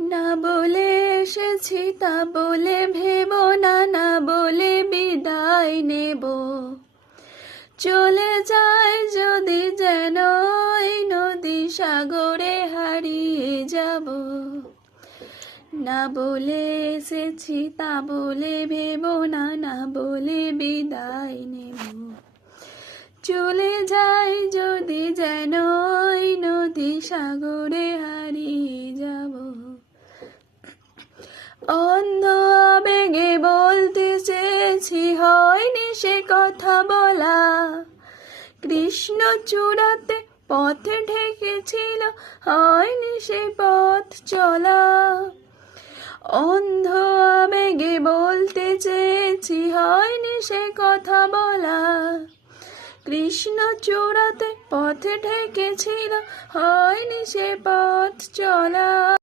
না বলে এসেছি তা বলে ভেবো না, না বলে বিদায় নেব। চলে যায় যদি যেন এই নদী সাগরে হারিয়ে যাব। না বলে এসেছি তা বলে ভেবো না, না বলে বিদায় নেব। চলে যায় যদি যেন এই নদী সাগরে হারিয়ে যাব। অন্ধ আবেগে বলতে চেয়েছি, হয়নি সে কথা বলা। কৃষ্ণ চূড়াতে পথে ঢেকেছিল, হয়নি সে পথ চলা। অন্ধ আবেগে বলতে চেয়েছি, হয়নি সে কথা বলা। কৃষ্ণ চূড়াতে পথে ঢেকেছিল, হয়নি সে পথ চলা।